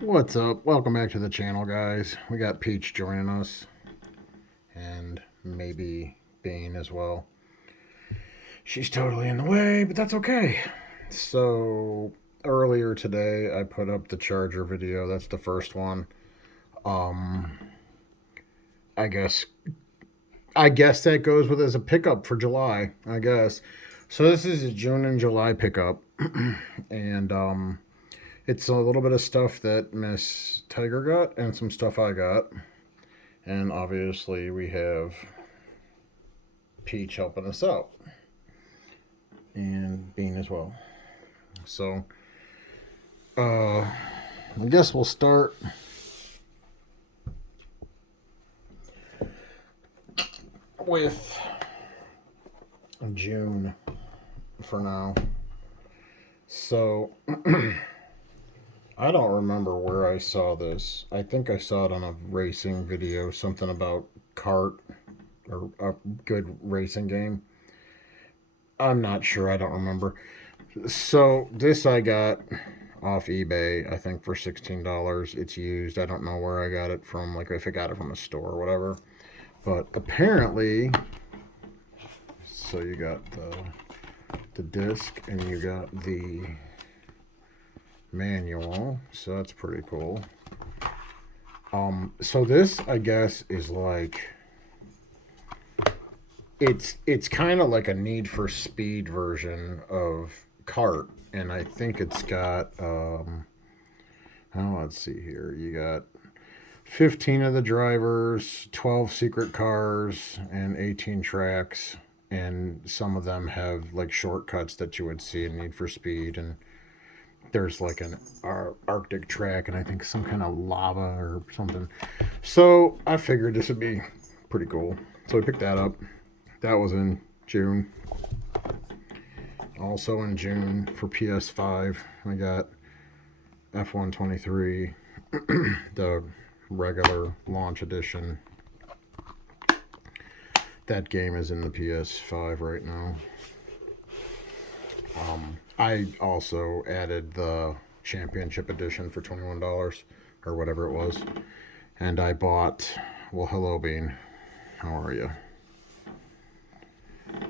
What's up? Welcome back to the channel, guys. We got Peach joining us, and maybe Bean as well. She's totally in the way, but that's okay. So, earlier today, I put up the charger video. That's the first one. Um, I guess, I guess that goes with as a pickup for July. I guess. So this is a June and July pickup, and it's a little bit of stuff that Miss Tiger got, and some stuff I got. And obviously, we have Peach helping us out, and Bean as well. So, I guess we'll start with June for now. So, I don't remember where I saw this. I think I saw it on a racing video, something about kart or a good racing game. I'm not sure. I don't remember. So this I got off eBay, I think for $16. It's used. I don't know where I got it from, like if I got it from a store or whatever. But apparently, so you got the disc and you got the manual. So that's pretty cool. So this I guess is like it's kind of like a Need for Speed version of kart, and I think it's got oh, let's see here. You got 15 of the drivers, 12 secret cars, and 18 tracks. And some of them have like shortcuts that you would see in Need for Speed. And there's like an Arctic track, and I think some kind of lava or something. So I figured this would be pretty cool. So I picked that up. That was in June. Also in June for PS5, I got F123, the regular launch edition. That game is in the PS5 right now. I also added the Championship Edition for $21 or whatever it was. And I bought, well, hello, Bean. How are you?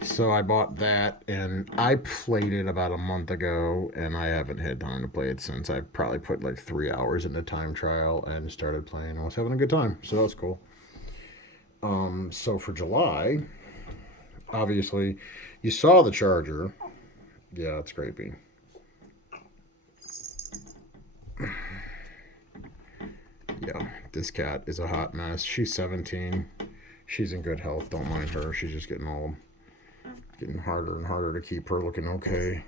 So I bought that, and I played it about a month ago, and I haven't had time to play it since. I probably put like 3 hours in the time trial and started playing. I was having a good time, so that's cool. So for July, obviously, you saw the charger. Yeah, it's great, Bean. Yeah, this cat is a hot mess. She's 17. She's in good health. Don't mind her. She's just getting old. Getting harder and harder to keep her looking okay.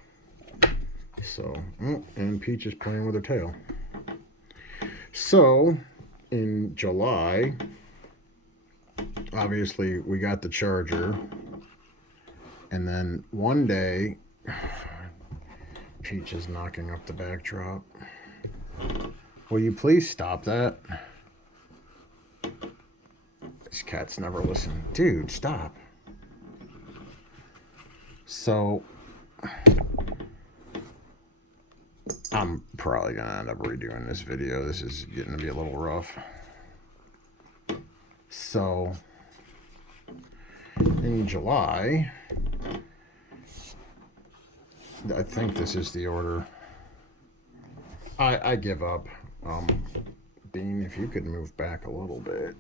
So, oh, and Peach is playing with her tail. So, in July, obviously, we got the charger. And then one day, Peach is knocking up the backdrop. Will you please stop that? These cats never listen. Dude, stop. So, I'm probably going to end up redoing this video. This is getting to be a little rough. So, in July, I think this is the order. I give up. Bean, if you could move back a little bit.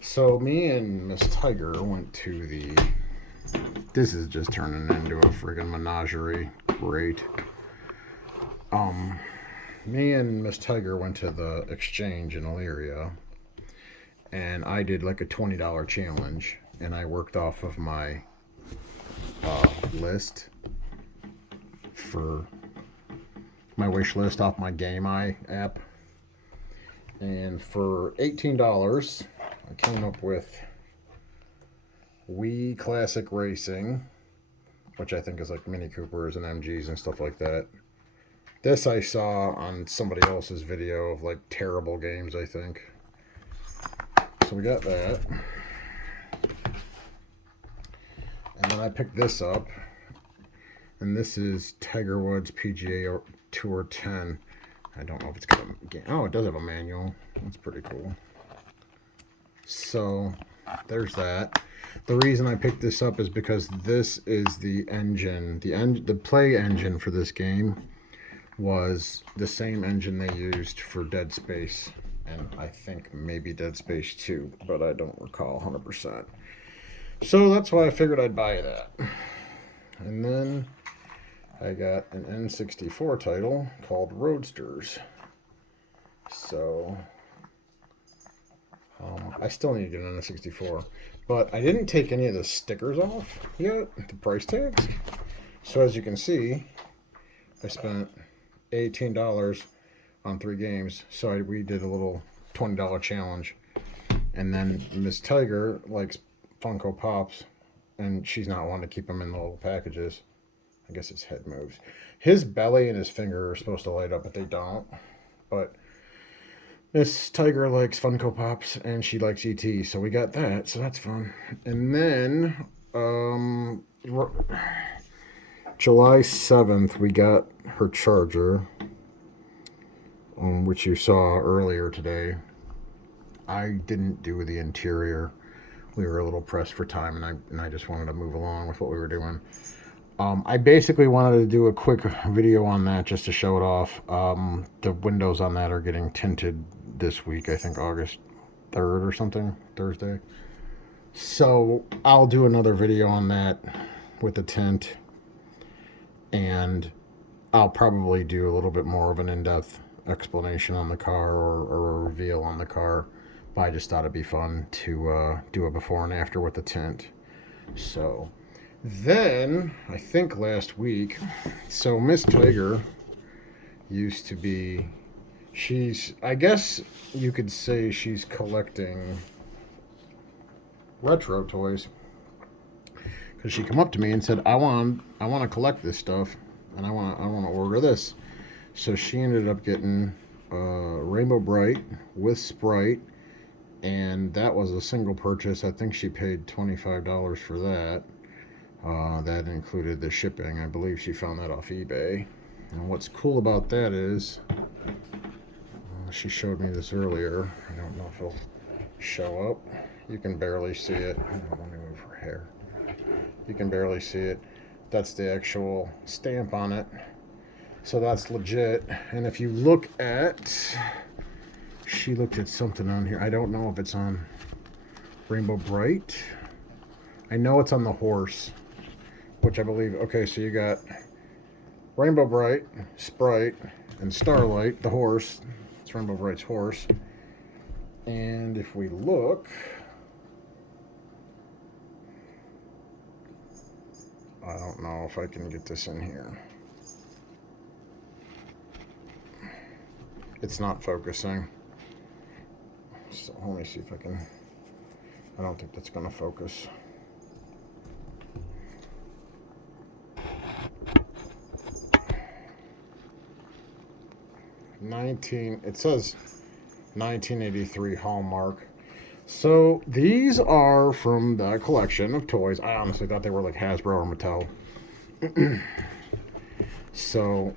So, me and Miss Tiger went to the. This is just turning into a friggin' menagerie. Great. Me and Miss Tiger went to the exchange in Elyria, and I did like a $20 challenge, and I worked off of my list for my wish list off my GameEye app, and for $18, I came up with Wii Classic Racing, which I think is like Mini Coopers and MGs and stuff like that. This I saw on somebody else's video of like terrible games, I think. So we got that. And then I picked this up. And this is Tiger Woods PGA Tour 10. I don't know if it's got a... Oh, it does have a manual. That's pretty cool. So, there's that. The reason I picked this up is because this is the engine. The play engine for this game was the same engine they used for Dead Space. And I think maybe Dead Space 2, but I don't recall 100%. So that's why I figured I'd buy that. And then I got an N64 title called Roadsters. So I still need to get an N64. But I didn't take any of the stickers off yet, the price tags. So as you can see, I spent $18 on 3 games. So we did a little $20 challenge. And then Miss Tiger likes Funko Pops, and she's not one to keep them in the little packages. I guess his head moves. His belly and his finger are supposed to light up, but they don't. But Miss Tiger likes Funko Pops, and she likes E.T., so we got that, so that's fun. And then, July 7th, we got her charger, which you saw earlier today. I didn't do the interior. We were a little pressed for time, and I just wanted to move along with what we were doing. I basically wanted to do a quick video on that just to show it off. The windows on that are getting tinted this week, I think August 3rd or something, Thursday. So I'll do another video on that with the tint, and I'll probably do a little bit more of an in-depth explanation on the car or a reveal on the car. But I just thought it'd be fun to do a before and after with the tint. So then, I think last week, so Miss Tiger used to be, I guess you could say she's collecting retro toys. Because she come up to me and said, I want to collect this stuff, and I want to order this. So she ended up getting Rainbow Brite with Sprite, and that was a single purchase. I think she paid $25 for that. That included the shipping. I believe she found that off eBay. And what's cool about that is, she showed me this earlier. I don't know if it'll show up. You can barely see it. Let me move her hair. You can barely see it. That's the actual stamp on it. So that's legit. And if you look at, she looked at something on here. I don't know if it's on Rainbow Brite. I know it's on the horse, which I believe, okay, so you got Rainbow Brite, Sprite, and Starlight, the horse. It's Rainbow Brite's horse. And if we look, I don't know if I can get this in here. It's not focusing. So let me see if I can. I don't think that's going to focus. It says 1983 Hallmark. So these are from the collection of toys. I honestly thought they were like Hasbro or Mattel. So,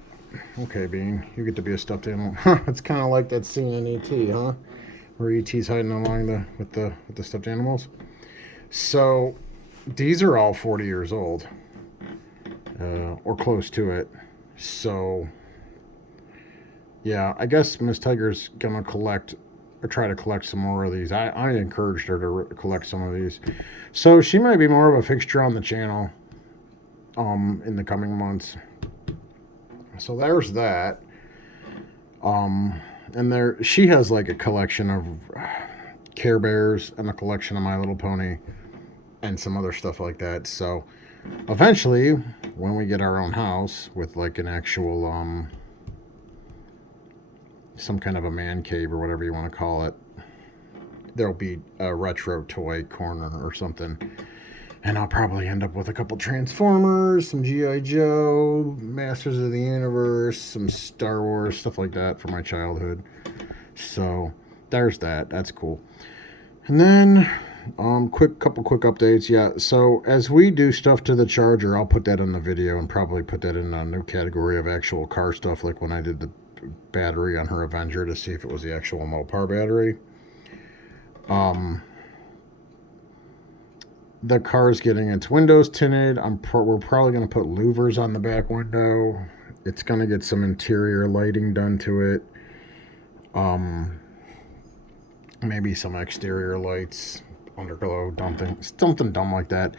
okay, Bean, you get to be a stuffed animal. It's kind of like that scene in E.T., huh? Where E.T.'s hiding along with the stuffed animals. So these are all 40 years old, or close to it. So yeah, I guess Miss Tiger's gonna collect or try to collect some more of these. I encouraged her to collect some of these, so she might be more of a fixture on the channel in the coming months. So there's that. And there she has like a collection of Care Bears and a collection of My Little Pony and some other stuff like that. So eventually, when we get our own house with like an actual some kind of a man cave or whatever you want to call it, there'll be a retro toy corner or something, and I'll probably end up with a couple Transformers, some G.I. Joe, Masters of the Universe, some Star Wars, stuff like that from my childhood. So there's that. That's cool. And then couple quick updates. Yeah, so as we do stuff to the charger, I'll put that in the video and probably put that in a new category of actual car stuff, like when I did battery on her Avenger to see if it was the actual Mopar battery. The car's getting its windows tinted. We're probably going to put louvers on the back window. It's going to get some interior lighting done to it. Maybe some exterior lights, underglow, something dumb like that.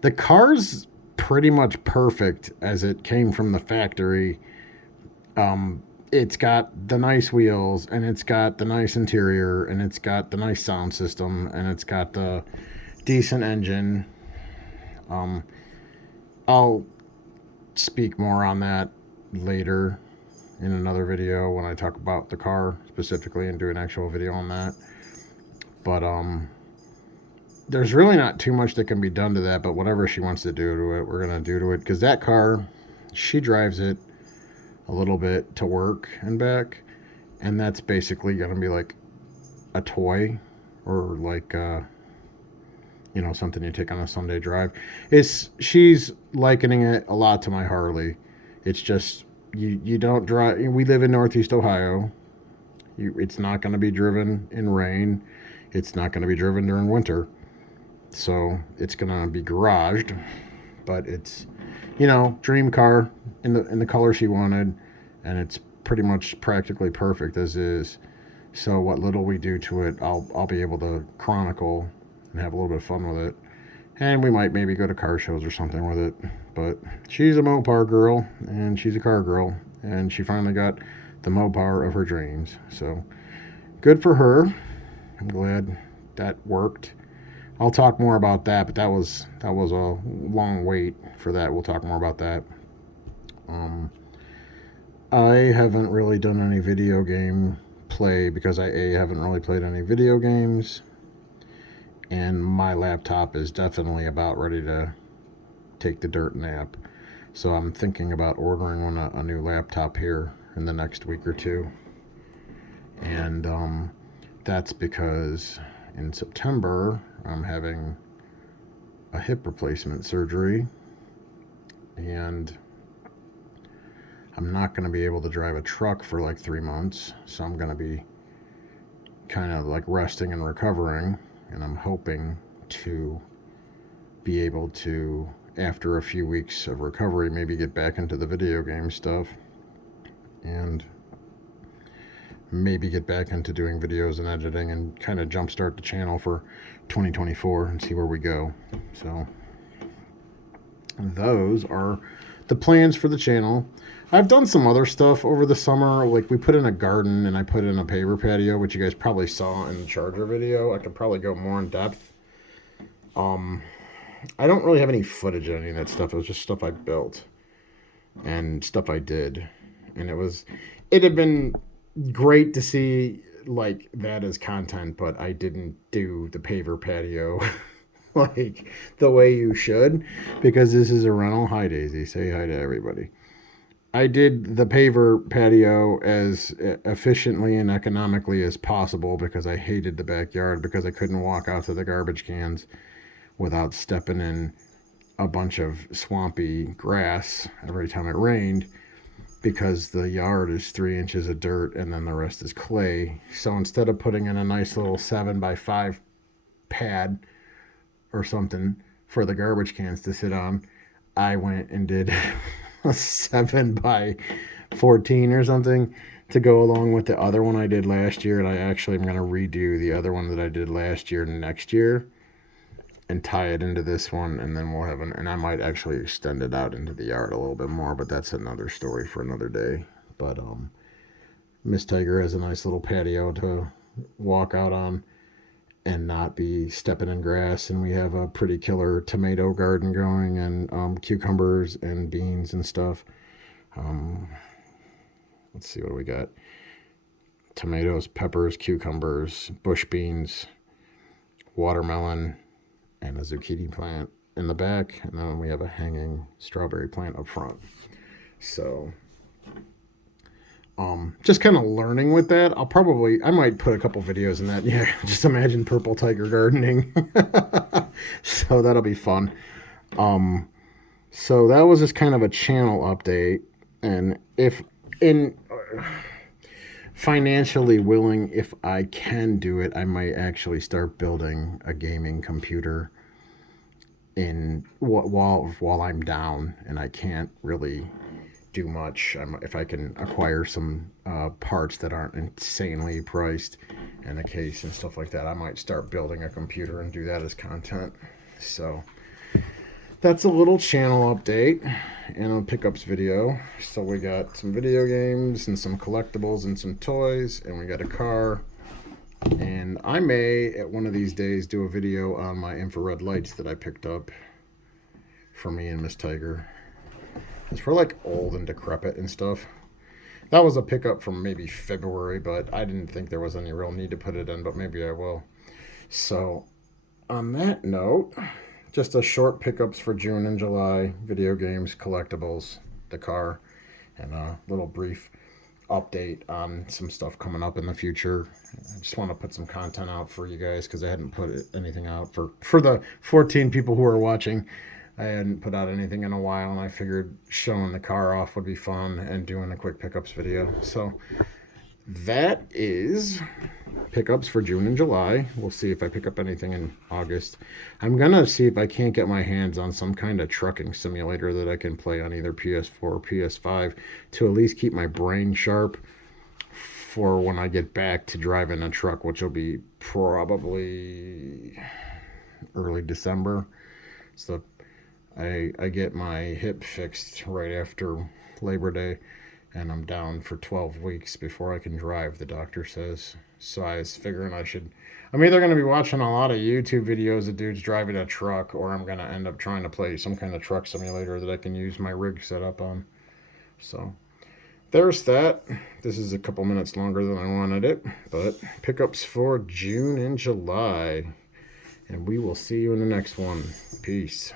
The car's pretty much perfect as it came from the factory. It's got the nice wheels, and it's got the nice interior, and it's got the nice sound system, and it's got the decent engine. I'll speak more on that later in another video when I talk about the car specifically and do an actual video on that. But there's really not too much that can be done to that, but whatever she wants to do to it, we're going to do to it, because that car, she drives it a little bit to work and back, and that's basically going to be like a toy, or like something you take on a Sunday drive. She's likening it a lot to my Harley. It's just you don't drive. We live in Northeast Ohio. It's not going to be driven in rain. It's not going to be driven during winter. So it's going to be garaged, but it's, dream car in the color she wanted, and it's pretty much practically perfect as is. So what little we do to it, I'll be able to chronicle and have a little bit of fun with it. And we might maybe go to car shows or something with it. But she's a Mopar girl, and she's a car girl, and she finally got the Mopar of her dreams. So good for her. I'm glad that worked. I'll talk more about that, but that was a long wait for that. We'll talk more about that. I haven't really done any video game play because I haven't really played any video games, and my laptop is definitely about ready to take the dirt nap. So I'm thinking about ordering a new laptop here in the next week or two. And that's because in September I'm having a hip replacement surgery, and I'm not going to be able to drive a truck for like 3 months. So I'm going to be kind of like resting and recovering, and I'm hoping to be able to, after a few weeks of recovery, maybe get back into the video game stuff, and maybe get back into doing videos and editing, and kind of jumpstart the channel for 2024 and see where we go. So those are the plans for the channel. I've done some other stuff over the summer, like we put in a garden and I put in a paver patio, which you guys probably saw in the Charger video. I could probably go more in depth. I don't really have any footage of any of that stuff. It was just stuff I built and stuff I did, and it had been great to see like that as content, but I didn't do the paver patio like the way you should, because this is a rental. Hi Daisy, say hi to everybody. I did the paver patio as efficiently and economically as possible because I hated the backyard, because I couldn't walk out to the garbage cans without stepping in a bunch of swampy grass every time it rained, because the yard is 3 inches of dirt and then the rest is clay. So instead of putting in a nice little 7x5 pad or something for the garbage cans to sit on, I went and did a 7x14 or something to go along with the other one I did last year. And I actually am going to redo the other one that I did last year next year and tie it into this one, and then we'll have and I might actually extend it out into the yard a little bit more, but that's another story for another day. But Miss Tiger has a nice little patio to walk out on and not be stepping in grass, and we have a pretty killer tomato garden going, and cucumbers and beans and stuff. Let's see, what do we got? Tomatoes, peppers, cucumbers, bush beans, watermelon, and a zucchini plant in the back, and then we have a hanging strawberry plant up front. So just kind of learning with that. I might put a couple videos in that. Yeah, just imagine Purple Tiger gardening. So that'll be fun. So that was just kind of a channel update. And if financially willing, if I can do it, I might actually start building a gaming computer in while I'm down and I can't really do much. If I can acquire some parts that aren't insanely priced and a case and stuff like that, I might start building a computer and do that as content. So that's a little channel update and a pickups video. So we got some video games and some collectibles and some toys, and we got a car. And I may, at one of these days, do a video on my infrared lights that I picked up for me and Miss Tiger. It's for like old and decrepit and stuff. That was a pickup from maybe February, but I didn't think there was any real need to put it in, but maybe I will. So on that note, just a short pickups for June and July, video games, collectibles, the car, and a little brief update on some stuff coming up in the future. I just want to put some content out for you guys because I hadn't put anything out for the 14 people who are watching. I hadn't put out anything in a while, and I figured showing the car off would be fun and doing a quick pickups video. So that is pickups for June and July. We'll see if I pick up anything in August. I'm gonna see if I can't get my hands on some kind of trucking simulator that I can play on either PS4 or PS5 to at least keep my brain sharp for when I get back to driving a truck, which will be probably early December. So I get my hip fixed right after Labor Day, and I'm down for 12 weeks before I can drive, the doctor says. So I was figuring I'm either going to be watching a lot of YouTube videos of dudes driving a truck, or I'm going to end up trying to play some kind of truck simulator that I can use my rig set up on. So there's that. This is a couple minutes longer than I wanted it, but pickups for June and July. And we will see you in the next one. Peace.